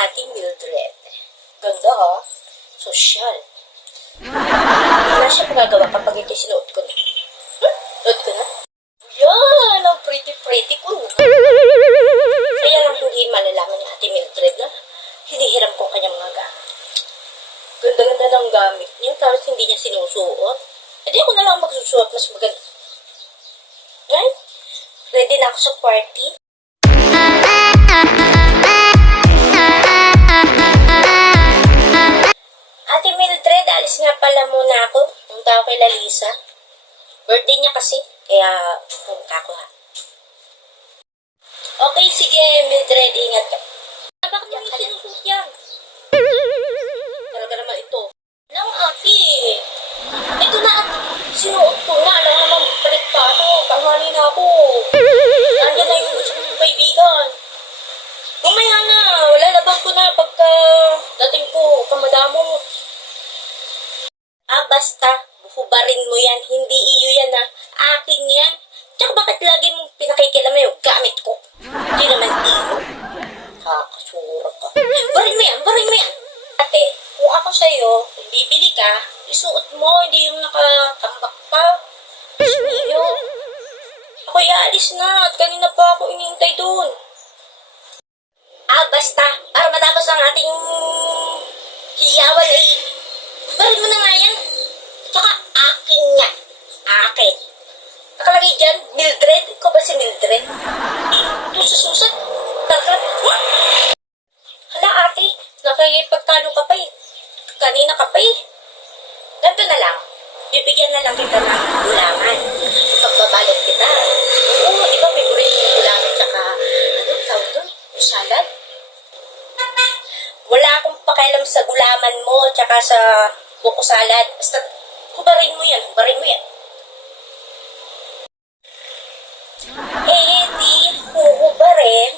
Ate Mildred. Ganda ha? Sosyal. Wala siya magagawa kapag ito sinuot ko na. Suot ko na? Yan! Ang pretty-pretty ko na. Kaya lang hindi malalaman ni Ate Mildred na hinihiram ko kanyang mga gamit. Ganda-ganda ng gamit niya, tapos hindi niya sinusuot. Hindi ako na lang magsusuot, mas maganda. Right? Ready na ako sa party. Ate Mildred, alis nga pala muna ako. Punta ako kay Lalisa. Birthday niya kasi, kaya punta ako ha. Okay, sige Mildred, ingat ka. Bakit niya sinusuot yan? Talaga naman ito. Lang ate. Ito na ate. Sinuot ko na. Alam naman, palit pa ako. Tanghali na ako. Nandiyan na yung gusto kong kaibigan. Mamaya na. Lalabang ko na pagka dating ko kamadamo. Basta. Hubarin mo yan. Hindi iyo yan ha. Akin yan. Tsaka bakit lagi mong pinakikilaman yung gamit ko? Hindi naman iyo. Kakasura ka. Barin mo yan. Barin mo yan. Ate, kung ako sa'yo, kung bibili ka, isuot mo, hindi yung nakatambak pa. Iyo. Ako ialis na at kanina pa ako inintay doon. Basta. Para matapos ang ating hiyawan ay barin mo na nga yan. Tsaka akin yan. Akin. Nakalagay dyan, Mildred. Ikaw ba si Mildred? Ito sa susat. Tagat. Hala ate, nakipagtalo ka pa eh. Kanina ka pa eh. Ganito na lang. Bibigyan na lang kita ng gulaman. Pagbabalot kita. Oo, di ba favorite yung gulaman tsaka tawag doon? Yung salad. Wala akong pakialam sa gulaman mo tsaka sa buko salad. Basta hubarin mo yan. Hubarin mo yan. Eh, di huhubarin.